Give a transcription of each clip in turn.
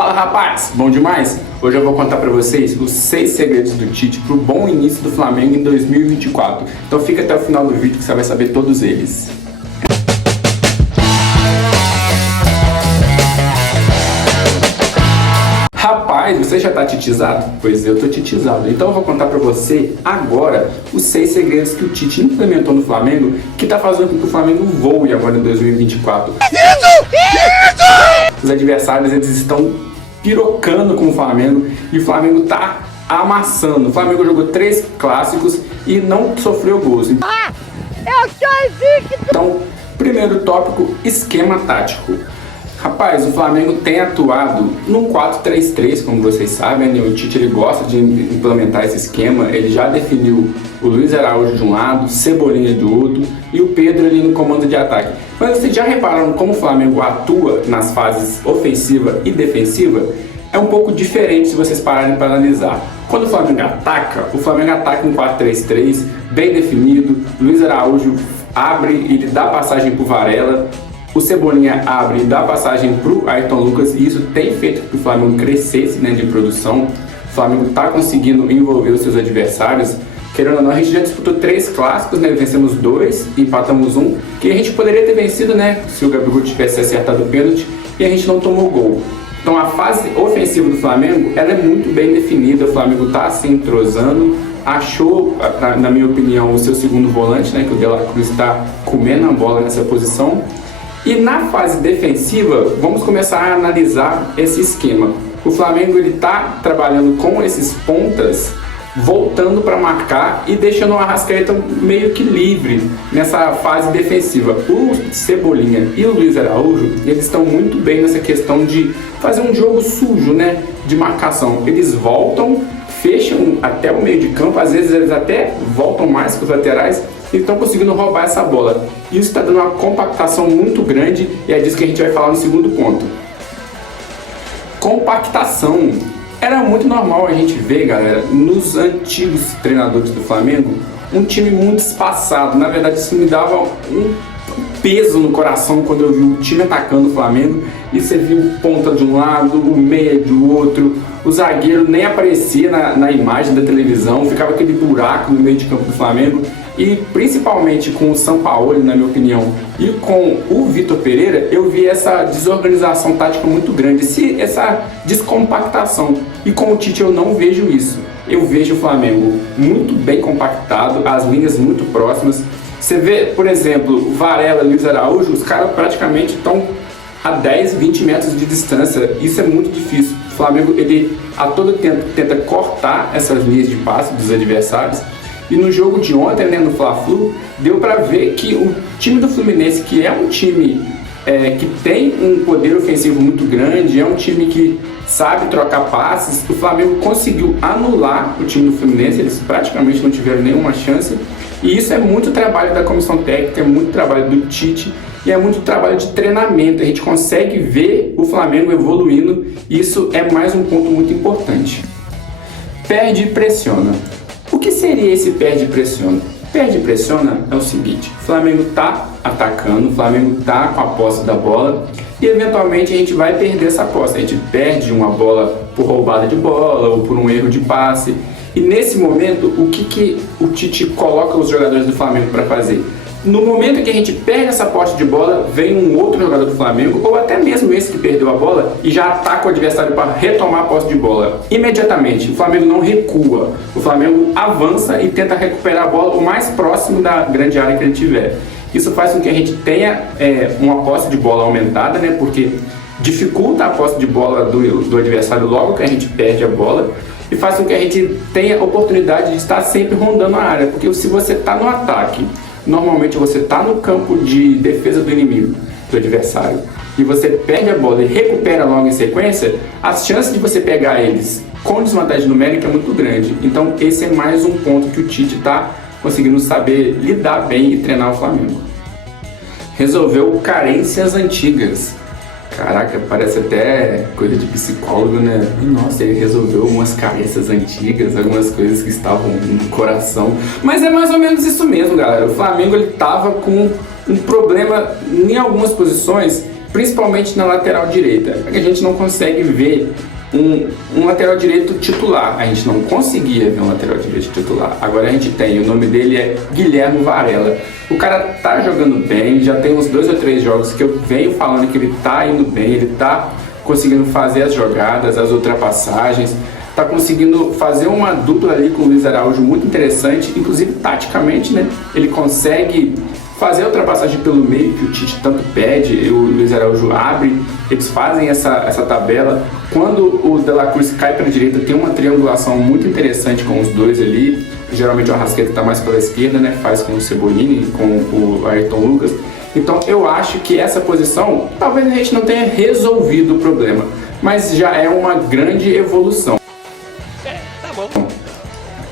Fala rapaz, bom demais? Hoje eu vou contar pra vocês os 6 segredos do Tite pro bom início do Flamengo em 2024. Então fica até o final do vídeo que você vai saber todos eles. Rapaz, você já tá titizado? Pois eu tô titizado. Então eu vou contar pra você agora os 6 segredos que o Tite implementou no Flamengo que tá fazendo com que o Flamengo voe agora em 2024. Os adversários, eles estão pirocando com o Flamengo e o Flamengo tá amassando. O Flamengo jogou 3 clássicos e não sofreu gols. Eu sou invicto! Então, primeiro tópico, esquema tático. Rapaz, o Flamengo tem atuado num 4-3-3, como vocês sabem, né? O Tite ele gosta de implementar esse esquema. Ele já definiu o Luiz Araújo de um lado, Cebolinha do outro e o Pedro ali no comando de ataque. Mas vocês já repararam como o Flamengo atua nas fases ofensiva e defensiva? É um pouco diferente se vocês pararem para analisar. Quando o Flamengo ataca em 4-3-3, bem definido. Luiz Araújo abre e ele dá passagem para o Varela. O Cebolinha abre e dá passagem para o Ayrton Lucas, e isso tem feito com que o Flamengo crescesse, né, de produção. O Flamengo está conseguindo envolver os seus adversários. Querendo ou não, a gente já disputou 3 clássicos, né, vencemos 2 e empatamos 1, que a gente poderia ter vencido, né, se o Gabigol tivesse acertado o pênalti, e a gente não tomou gol. Então a fase ofensiva do Flamengo, ela é muito bem definida. O Flamengo está se entrosando, achou, na minha opinião, o seu segundo volante, né, que o De La Cruz está comendo a bola nessa posição. E na fase defensiva, vamos começar a analisar esse esquema. O Flamengo está trabalhando com esses pontas, voltando para marcar e deixando o Arrascaeta meio que livre nessa fase defensiva. O Cebolinha e o Luiz Araújo, eles estão muito bem nessa questão de fazer um jogo sujo, né, de marcação. Eles voltam, fecham até o meio de campo, às vezes eles até voltam mais para os laterais e estão conseguindo roubar essa bola. Isso está dando uma compactação muito grande e é disso que a gente vai falar no segundo ponto. Compactação. Era muito normal a gente ver, galera, nos antigos treinadores do Flamengo, um time muito espaçado. Na verdade, isso me dava um peso no coração quando eu vi o time atacando o Flamengo e você viu o ponta de um lado, o meia do outro, o zagueiro nem aparecia na imagem da televisão, ficava aquele buraco no meio de campo do Flamengo. E principalmente com o Sampaoli, na minha opinião, e com o Vitor Pereira, eu vi essa desorganização tática muito grande, essa descompactação. E com o Tite eu não vejo isso. Eu vejo o Flamengo muito bem compactado, as linhas muito próximas. Você vê, por exemplo, Varela e Luiz Araújo, os caras praticamente estão a 10, 20 metros de distância. Isso é muito difícil. O Flamengo, ele a todo tempo tenta cortar essas linhas de passe dos adversários. E no jogo de ontem, né, no Fla-Flu, deu para ver que o time do Fluminense, que é um time que tem um poder ofensivo muito grande, é um time que sabe trocar passes, o Flamengo conseguiu anular o time do Fluminense, eles praticamente não tiveram nenhuma chance. E isso é muito trabalho da comissão técnica, é muito trabalho do Tite e é muito trabalho de treinamento. A gente consegue ver o Flamengo evoluindo, e isso é mais um ponto muito importante. Perde e pressiona. O que seria esse perde e pressiona? Perde e pressiona é o seguinte: o Flamengo está atacando, o Flamengo está com a posse da bola e eventualmente a gente vai perder essa posse. A gente perde uma bola por roubada de bola ou por um erro de passe. E nesse momento, o que o Tite coloca os jogadores do Flamengo para fazer? No momento que a gente perde essa posse de bola, vem um outro jogador do Flamengo, ou até mesmo esse que perdeu a bola, e já ataca o adversário para retomar a posse de bola. Imediatamente, o Flamengo não recua, o Flamengo avança e tenta recuperar a bola o mais próximo da grande área que ele tiver. Isso faz com que a gente tenha uma posse de bola aumentada, né, porque dificulta a posse de bola do adversário logo que a gente perde a bola, e faz com que a gente tenha a oportunidade de estar sempre rondando a área, porque se você está no ataque, normalmente você está no campo de defesa do inimigo, do adversário, e você perde a bola e recupera logo em sequência, as chances de você pegar eles com desvantagem numérica é muito grande. Então esse é mais um ponto que o Tite está conseguindo saber lidar bem e treinar o Flamengo. Resolveu carências antigas. Caraca, parece até coisa de psicólogo, né? E, nossa, ele resolveu umas carências antigas, algumas coisas que estavam no coração. Mas é mais ou menos isso mesmo, galera. O Flamengo, ele tava com um problema em algumas posições principalmente na lateral direita. É que a gente não consegue ver um lateral direito titular. A gente não conseguia ver um lateral direito titular. Agora a gente tem, o nome dele é Guilherme Varela. O cara tá jogando bem, já tem uns 2 ou 3 jogos que eu venho falando que ele tá indo bem, ele tá conseguindo fazer as jogadas, as ultrapassagens, tá conseguindo fazer uma dupla ali com o Luiz Araújo muito interessante, inclusive taticamente, né? Ele consegue fazer a ultrapassagem pelo meio que o Tite tanto pede, o Luiz Araújo abre, eles fazem essa tabela. Quando o De La Cruz cai para a direita, tem uma triangulação muito interessante com os dois ali. Geralmente o Arrascaeta está mais pela esquerda, né? Faz com o Cebolinha, com o Ayrton Lucas. Então eu acho que essa posição, talvez a gente não tenha resolvido o problema, mas já é uma grande evolução. Tá bom.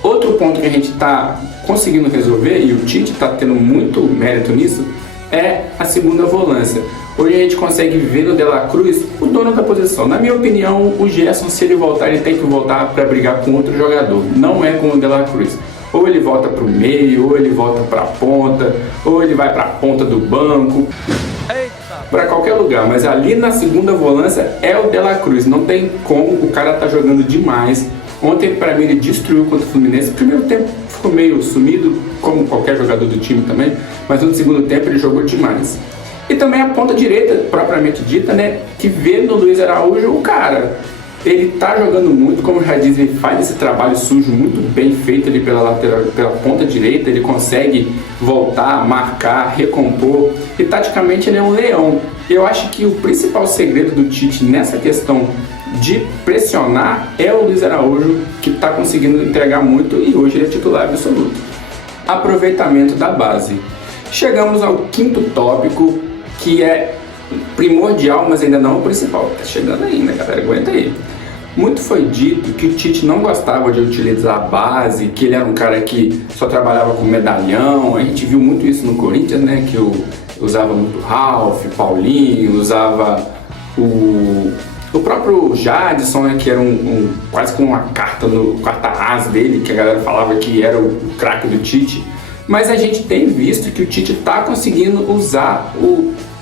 Outro ponto que a gente está conseguindo resolver, e o Tite está tendo muito mérito nisso, é a segunda volância. Hoje a gente consegue ver no De La Cruz o dono da posição. Na minha opinião, o Gerson, se ele voltar, ele tem que voltar para brigar com outro jogador. Não é com o De La Cruz. Ou ele volta para o meio, ou ele volta para a ponta, ou ele vai para a ponta do banco, para qualquer lugar. Mas ali na segunda volância é o De La Cruz. Não tem como, o cara tá jogando demais. Ontem, para mim, ele destruiu contra o Fluminense. No primeiro tempo ficou meio sumido, como qualquer jogador do time também, mas no segundo tempo ele jogou demais. E também a ponta direita, propriamente dita, né, que vê no Luiz Araújo o cara. Ele tá jogando muito, como já diz, ele faz esse trabalho sujo muito bem feito ali pela lateral, pela ponta direita, ele consegue voltar, marcar, recompor, e taticamente ele é um leão. Eu acho que o principal segredo do Tite nessa questão de pressionar é o Luiz Araújo, que está conseguindo entregar muito e hoje ele é titular absoluto. Aproveitamento da base. Chegamos ao quinto tópico, que é primordial, mas ainda não o principal. Tá chegando ainda, galera, aguenta aí. Muito foi dito que o Tite não gostava de utilizar a base, que ele era um cara que só trabalhava com medalhão. A gente viu muito isso no Corinthians, né, que usava muito Ralf, Paulinho, usava o próprio Jadson, né, que era quase como uma carta-asa dele, que a galera falava que era o craque do Tite. Mas a gente tem visto que o Tite está conseguindo usar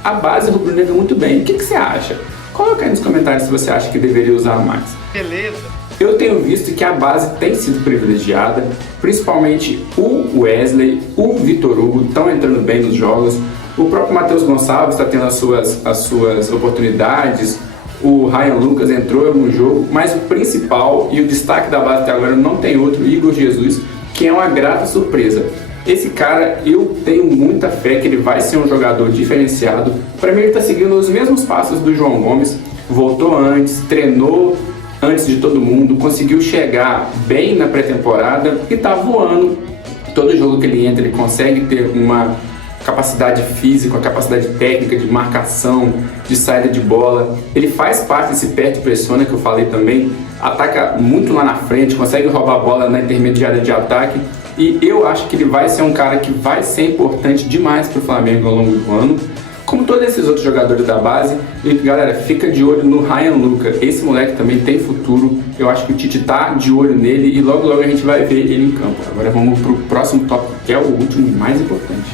a base rubro-negra muito bem. O que você acha? Coloca aí nos comentários se você acha que deveria usar mais. Beleza. Eu tenho visto que a base tem sido privilegiada, principalmente o Wesley, o Vitor Hugo estão entrando bem nos jogos, o próprio Matheus Gonçalves está tendo as suas oportunidades, o Ryan Lucas entrou no jogo, mas o principal e o destaque da base até agora não tem outro, Igor Jesus, que é uma grata surpresa. Esse cara, eu tenho muita fé que ele vai ser um jogador diferenciado. Para mim ele está seguindo os mesmos passos do João Gomes, voltou antes, treinou antes de todo mundo, conseguiu chegar bem na pré-temporada e está voando. Todo jogo que ele entra ele consegue ter uma capacidade física, uma capacidade técnica de marcação, de saída de bola. Ele faz parte desse perto e pressiona que eu falei também, ataca muito lá na frente, consegue roubar a bola na intermediária de ataque. E eu acho que ele vai ser um cara que vai ser importante demais para o Flamengo ao longo do ano, como todos esses outros jogadores da base. E galera, fica de olho no Ryan Lucas, esse moleque também tem futuro. Eu acho que o Tite tá de olho nele e logo logo a gente vai ver ele em campo. Agora vamos para o próximo tópico, que é o último e mais importante.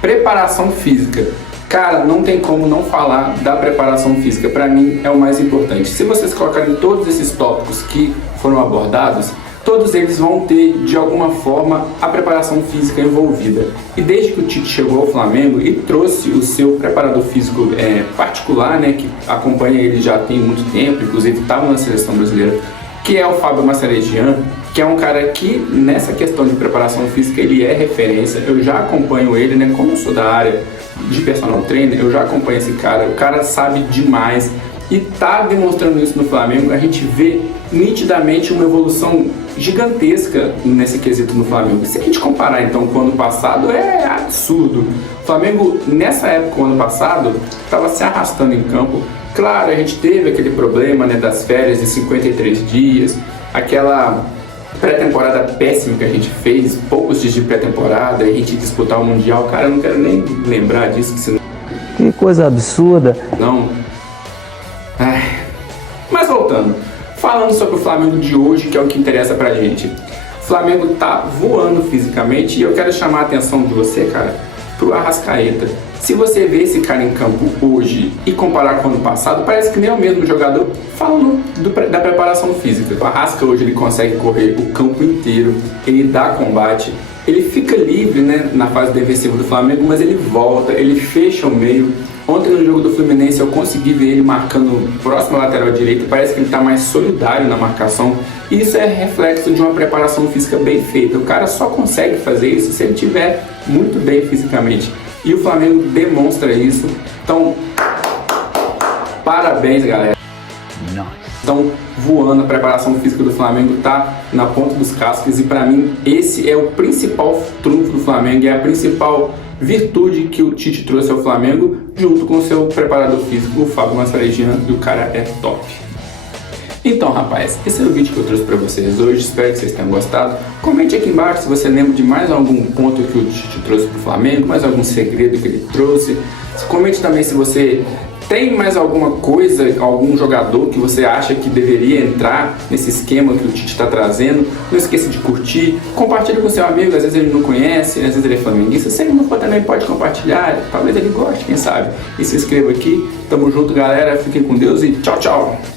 Preparação física. Cara, não tem como não falar da preparação física. Para mim é o mais importante. Se vocês colocarem todos esses tópicos que foram abordados, todos eles vão ter, de alguma forma, a preparação física envolvida. E desde que o Tite chegou ao Flamengo e trouxe o seu preparador físico particular, né, que acompanha ele já tem muito tempo, inclusive estava na seleção brasileira, que é o Fábio Massaregian, que é um cara que, nessa questão de preparação física, ele é referência. Eu já acompanho ele, né, como eu sou da área de personal trainer, eu já acompanho esse cara, o cara sabe demais e tá demonstrando isso no Flamengo. A gente vê nitidamente uma evolução gigantesca nesse quesito no Flamengo. Se a gente comparar então com o ano passado, é absurdo. O Flamengo, nessa época, o ano passado, estava se arrastando em campo. Claro, a gente teve aquele problema, né, das férias de 53 dias, aquela pré-temporada péssima que a gente fez, poucos dias de pré-temporada, a gente disputar o Mundial. Cara, eu não quero nem lembrar disso, que senão... Que coisa absurda. Não. Mas voltando, falando sobre o Flamengo de hoje, que é o que interessa pra gente. O Flamengo tá voando fisicamente e eu quero chamar a atenção de você, cara, pro Arrascaeta. Se você vê esse cara em campo hoje e comparar com o ano passado, parece que nem é o mesmo jogador. Falando da preparação física. O Arrasca hoje ele consegue correr o campo inteiro, ele dá combate, ele fica livre, né, na fase defensiva do Flamengo, mas ele volta, ele fecha o meio. Ontem no jogo do Fluminense eu consegui ver ele marcando próximo à lateral direita, parece que ele está mais solidário na marcação. Isso é reflexo de uma preparação física bem feita. O cara só consegue fazer isso se ele estiver muito bem fisicamente. E o Flamengo demonstra isso. Então, parabéns, galera. Estão voando, a preparação física do Flamengo está na ponta dos cascos e para mim esse é o principal trunfo do Flamengo, é a principal virtude que o Tite trouxe ao Flamengo junto com o seu preparador físico, o Fábio Massaregian, e o cara é top. Então, rapaz, esse é o vídeo que eu trouxe para vocês hoje, espero que vocês tenham gostado. Comente aqui embaixo se você lembra de mais algum ponto que o Tite trouxe para o Flamengo, mais algum segredo que ele trouxe. Comente também se você tem mais alguma coisa, algum jogador que você acha que deveria entrar nesse esquema que o Tite está trazendo. Não esqueça de curtir, compartilha com seu amigo, às vezes ele não conhece, às vezes ele é flamenguista. Se ele não for também pode compartilhar, talvez ele goste, quem sabe. E se inscreva aqui, tamo junto galera, fiquem com Deus e tchau, tchau!